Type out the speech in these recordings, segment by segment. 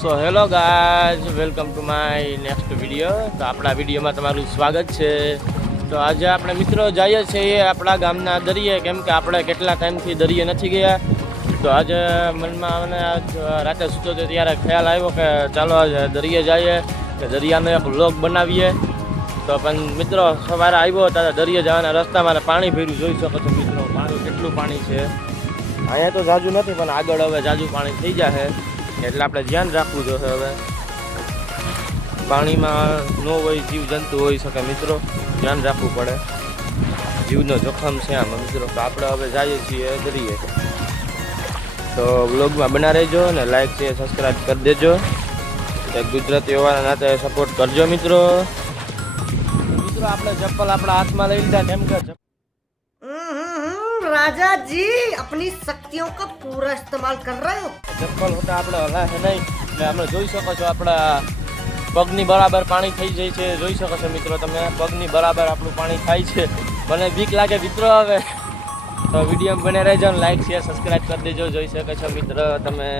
So hello guys, welcome to my next video. તો આપણા વિડીયોમાં તમારું સ્વાગત છે. તો આજે આપણે મિત્રો જઈએ છીએ આપણા ગામના દરિયે, કેમ કે આપણે કેટલા ટાઈમથી દરિયે નથી ગયા. તો આજે મનમાં મને રાતે સૂતો હતો ત્યારે ખ્યાલ આવ્યો કે ચાલો આજે દરિયે જઈએ, કે દરિયાનો એક વ્લોગ બનાવીએ. તો પણ મિત્રો સવારે આવ્યો ત્યારે દરિયે જવાના રસ્તામાં પાણી ભર્યું, જોઈ શકો છો મિત્રો પાણી કેટલું પાણી છે. અહીંયા તો જાજુ નથી પણ આગળ હવે જાજુ પાણી થઈ જશે, એટલે આપણે ધ્યાન રાખવું જોઈએ. હવે પાણીમાં ન હોય જીવ જંતુ હોઈ શકે મિત્રો, ધ્યાન રાખવું પડે, જીવનો જોખમ છે આમાં મિત્રો. તો આપણે હવે જઈએ છીએ દરિયે. તો વ્લોગમાં બના રહેજો ને લાઈક છે સબસ્ક્રાઈબ કરી દેજો. એક ગુજરાતી હોવાના નાતે સપોર્ટ કરજો મિત્રો. મિત્રો આપણે ચપ્પલ આપણા હાથમાં લઈ લીધા, કેમ કે राजा जी अपनी शक्तियों का पूरा इस्तेमाल कर रहे हो. ચપ્પલ હોતા આપણે હલાશે નહીં, એટલે આપણે જોઈ શકો છો આપણા પગની બરાબર પાણી થઈ જાય છે. જોઈ શકો છો મિત્રો તમે, પગની બરાબર આપણું પાણી થાય છે. મને બીક લાગે મિત્રો હવે. તો વિડીયો બને રહેજો ને લાઈક શેર સબસ્ક્રાઈબ કરી દેજો. જોઈ શકો છો મિત્ર તમે,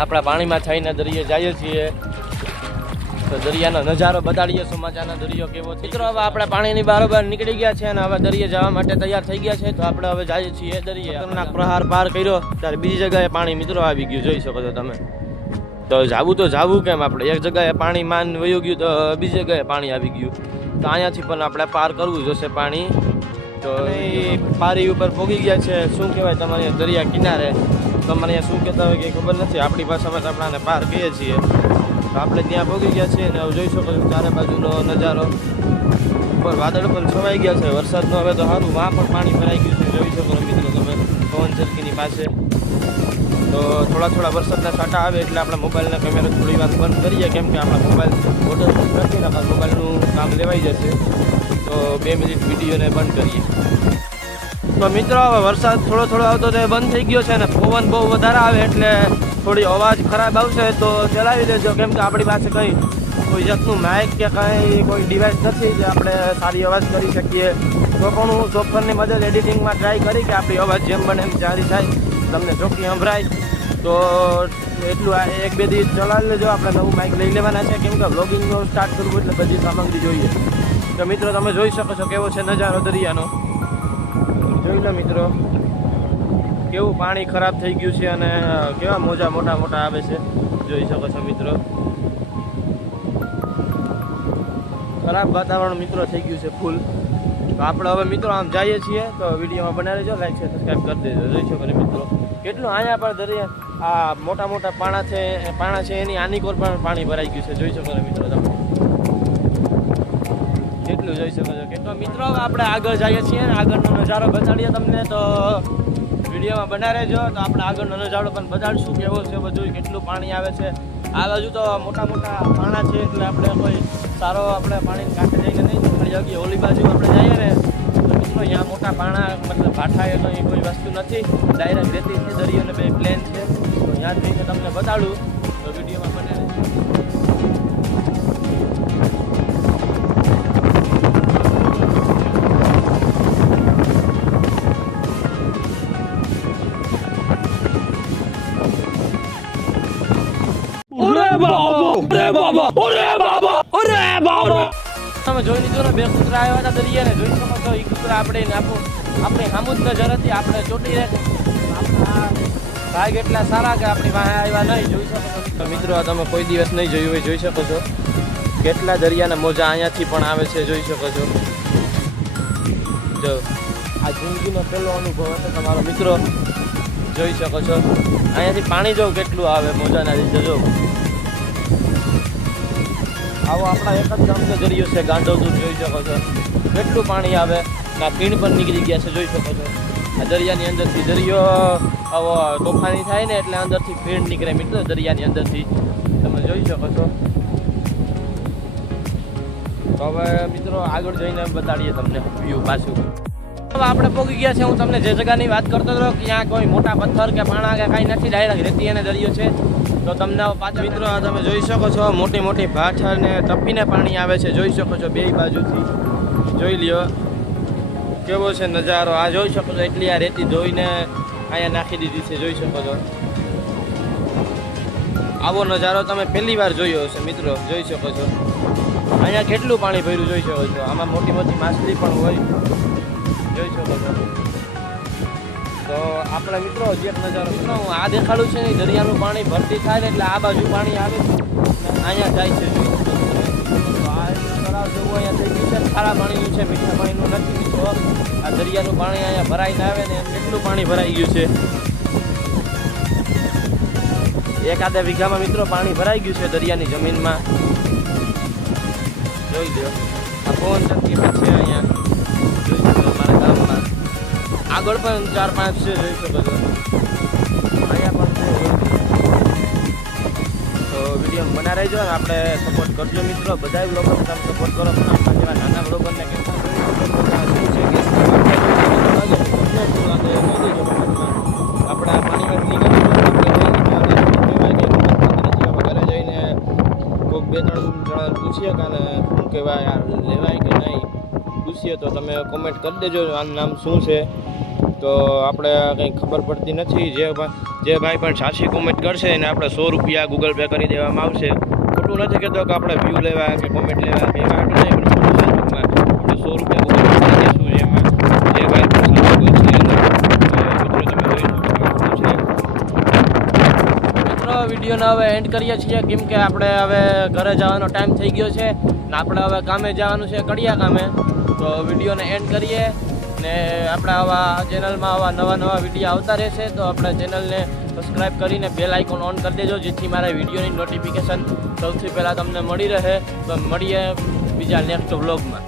આપણા પાણીમાં થઈને દરિયે જઈએ છીએ. તો દરિયાનો નજારો બતાડીએ, સમાચારનો દરિયો કેવો છે મિત્રો. હવે આપણે પાણીની બરાબર નીકળી ગયા છે અને હવે દરિયે જવા માટે તૈયાર થઈ ગયા છે. તો આપણે હવે જઈએ છીએ દરિયે. ખતરનાક પ્રહાર પાર કર્યો ત્યારે બીજી જગ્યાએ પાણી મિત્રો આવી ગયું, જોઈ શકો છો તમે. તો જાવું કેમ, આપણે એક જગ્યાએ પાણી માન વયું ગયું તો બીજી જગ્યાએ પાણી આવી ગયું. તો અહીંયાથી પણ આપણે પાર કરવું જોશે પાણી. તો એ પારી ઉપર પહોંચી ગયા છે. શું કહેવાય તમારે દરિયા કિનારે, તમારે અહીંયા શું કહેતા હોય કે ખબર નથી, આપણી ભાષામાં તો આપણે પાર કહીએ છીએ. તો આપણે ત્યાં પહોંચી ગયા છીએ અને હવે જોઈ શકો છો ચારે બાજુનો નજારો. ઉપર વાદળ પણ છવાઈ ગયા છે વરસાદનો. હવે તો સારું વાં પણ પાણી ભરાઈ ગયું છે, જોઈ શકો છો મિત્રો તમે પવન ચરકીની પાસે. તો થોડા વરસાદના છાંટા આવે એટલે આપણે મોબાઈલના કેમેરા થોડી વાર બંધ કરીએ, કેમ કે આપણા મોબાઈલ ફોટો નથી ને મોબાઈલનું કામ લેવાઈ જશે. તો 2 મિનિટ વિડીયોને બંધ કરીએ. તો મિત્રો હવે વરસાદ થોડો આવતો તો બંધ થઈ ગયો છે અને પવન બહુ વધારે આવે એટલે થોડી અવાજ ખરાબ આવશે તો ચલાવી દેજો, કેમ કે આપણી પાસે કોઈ જાતનું માઇક કે કોઈ ડિવાઇસ નથી જે આપણે સારી અવાજ કરી શકીએ. તો પણ હું સોફ્ટવેરની મદદ એડિટિંગમાં ટ્રાય કરી કે આપણી અવાજ જેમ બને એમ સારી થાય, તમને ચોખ્ખી સંભળાય. તો એટલું 1-2 દિવસ ચલાવી લેજો. આપણે નવું માઇક લઈ લેવાના છે, કેમ કે વ્લોગિંગનું સ્ટાર્ટ કરવું એટલે બધી સામગ્રી જોઈએ. તો મિત્રો તમે જોઈ શકો છો કેવો છે નજારો દરિયાનો. જોઈ લો મિત્રો કેવું પાણી ખરાબ થઈ ગયું છે અને કેવા મોજા મોટા આવે છે, જોઈ શકો છો મિત્રો. ખરાબ વાતાવરણ મિત્રો થઈ ગયું છે ફૂલ. તો આપણે હવે મિત્રો આમ જઈએ છીએ. તો વિડીયોમાં બનાવી લેજો, લાઈક છે સબસ્ક્રાઈબ કરી દેજો. જોઈ શકો છો મિત્રો કેટલું અહીંયા પણ દરિયા આ મોટા પાણા છે એની આની કોર પણ પાણી ભરાઈ ગયું છે, જોઈ શકો છો મિત્રો તમે કેટલું જોઈ શકો છો. તો મિત્રો આપણે આગળ જઈએ છીએ અને આગળનો નજારો બતાડીએ તમને. તો વિડીયોમાં બના રહેજો. તો આપણે આગળનો નજારો પણ બતાડીશું કેવો છે બધું, કેટલું પાણી આવે છે. આ બાજુ તો મોટા પાણા છે એટલે આપણે કોઈ સારો આપણે પાણી કાંઠે જઈને નહીં જગ્યાએ ઓલી બાજુ આપણે જઈએ ને તો મિત્રો અહીંયા મોટા પાણા મતલબ ભાઠા એ કંઈ કોઈ વસ્તુ નથી, ડાયરેક્ટ રેતી છે, દરિયો ને બે પ્લેન છે. તો ત્યાં જઈને તમને બતાડું. તો વિડીયોમાં બને રહેજો. તમે જોઈ લીધું ને, 2 કૂતરા આવ્યા હતા દરિયાને, જોઈ શકો છો. એ કૂતરા આપણે સામું જ નજર હતી, આપણે ચોટી રહે. ભાગ એટલા સારા કે આપણી પાસે આવ્યા નહીં, જોઈ શકો છો. તો મિત્રો તમે કોઈ દિવસ નહીં જોયું હોય, જોઈ શકો છો કેટલા દરિયાના મોજા અહીંયાથી પણ આવે છે, જોઈ શકો છો. જો આ જિંદગીનો પહેલો અનુભવ હતો તમારો મિત્રો, જોઈ શકો છો. અહીંયાથી પાણી જો કેટલું આવે મોજાના લીધે. જો આવો આપણા એક જ ગામનો દરિયો છે ગાંડોદૂર, જોઈ શકો છો કેટલું પાણી આવે. ના ખીણ પણ નીકળી ગયા છે, જોઈ શકો છો. આ દરિયાની અંદરથી દરિયો આવો તોફાની થાય ને એટલે અંદરથી ખીણ નીકળે મિત્રો, દરિયાની અંદરથી તમે જોઈ શકો છો. તો હવે મિત્રો આગળ જઈને બતાડીએ તમને વ્યૂ પાછું. હવે આપણે પહોંચી ગયા છે. હું તમને જે જગ્યાની વાત કરતો હતો કે ત્યાં કોઈ મોટા પથ્થર કે પાણા કે કાંઈ નથી, ડાયરેક્ટ રેતી અને દરિયો છે. તો તમને પાછા મિત્રો તમે જોઈ શકો છો મોટી ભાઠ અને તપીને પાણી આવે છે, જોઈ શકો છો. 2 બાજુથી જોઈ લ્યો કેવો છે નજારો. આ જોઈ શકો છો એટલી આ રેતી ધોઈને અહીંયા નાખી દીધી છે, જોઈ શકો છો. આવો નજારો તમે પહેલી વાર જોયો હશે મિત્રો, જોઈ શકો છો. અહીંયા કેટલું પાણી ભર્યું જોઈ શકો છો. આમાં મોટી મોટી માછલી પણ હોય, જોઈ શકો છો. તો આપણે મિત્રો હજી એક નજારો મિત્રો હું આ દેખાડું છે ને, દરિયાનું પાણી ભરતી થાય ને એટલે આ બાજુ પાણી આવે છે ને અહીંયા જાય છે. જોઈ શકો છો. તો આ તળાવ જેવું અહીંયા થઈ ગયું છે, ખારા પાણીનું છે, મીઠા પાણીનું નથી મિત્રો. આ દરિયાનું પાણી અહીંયા ભરાઈને આવે ને એમ કેટલું પાણી ભરાઈ ગયું છે. એકાદા વીઘામાં મિત્રો પાણી ભરાઈ ગયું છે દરિયાની જમીનમાં. જોઈ લો આ પવન ચક્કી પણ છે અહીંયા, જોઈ શકો મારા ગામમાં. આગળ પણ 4-5 છે, જોઈ શકો છો. અહીંયા પણ છે. તો વિડીયો બના રહેજો અને આપણે સપોર્ટ કરજો મિત્રો. બધા લોકોને તમે સપોર્ટ કરો, પણ આપણા જેવા નાના લોકોને કે શું છે કે આપણે આ પાણીમાં નીકળી કોઈક 2-3 જણા પૂછીએ કે શું કહેવાય યાર, લેવાય કે નહીં પૂછીએ તો તમે કોમેન્ટ કરી દેજો આનું નામ શું છે. તો આપણે કંઈ ખબર પડતી નથી. જે ભાઈ પણ સાચી કોમેન્ટ કરશે એને આપણે 100 રૂપિયા ગૂગલ પે કરી દેવામાં આવશે. ખોટું નથી કહેતો કે આપણે વ્યૂ લેવા કે કોમેન્ટ લેવા કે એવા નહીં, પણ ખોટું છે ટૂંકમાં. આપણે 100 રૂપિયા ગૂગલ પે કરી દઈશું. જેમાં જે ભાઈ પણ સાચું બોલશે એનું મિત્રો તમે જોઈ શકો છે. વિડીયોને હવે એન્ડ કરીએ છીએ, કેમ કે આપણે હવે ઘરે જવાનો ટાઈમ થઈ ગયો છે ને આપણે હવે કામે જવાનું છે, કડિયા કામે. તો વિડીયોને એન્ડ કરીએ ને આપણે આવા ચેનલમાં આવા નવા વિડીયો આવતા રહેશે. તો આપણે ચેનલને સબસ્ક્રાઈબ કરીને બેલ આઇકોન ઓન કરી દેજો, જેથી મારા વિડીયોની નોટિફિકેશન સૌથી પહેલાં તમને મળી રહે. તો મળીએ બીજા નેક્સ્ટ વ્લોગમાં.